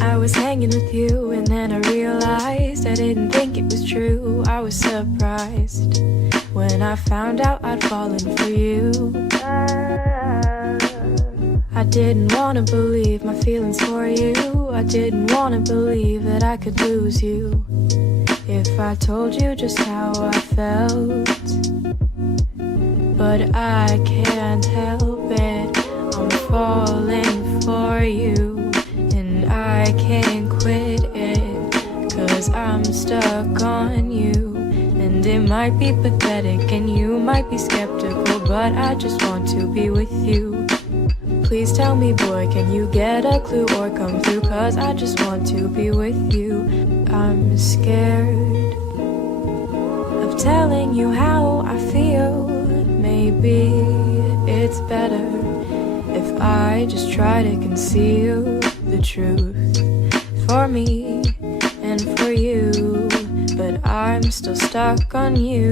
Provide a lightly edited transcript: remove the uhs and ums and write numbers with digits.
I was hanging with you and then I realized I didn't think it was true. I was surprised when I found out I'd fallen for you. I didn't wanna believe my feelings for you. I didn't wanna believe that I could lose you if I told you just how I felt. But I can't help it, I'm falling for you, and I can't quit it, 'cause I'm stuck on you. And it might be pathetic and you might be skeptical, but I just want to be with you. Please tell me, boy, can you get a clue or come through, 'cause I just want to be with you. I'm scared of telling you how I feel. Maybe it's better if I just try to conceal the truth for me and for you. But I'm still stuck on you.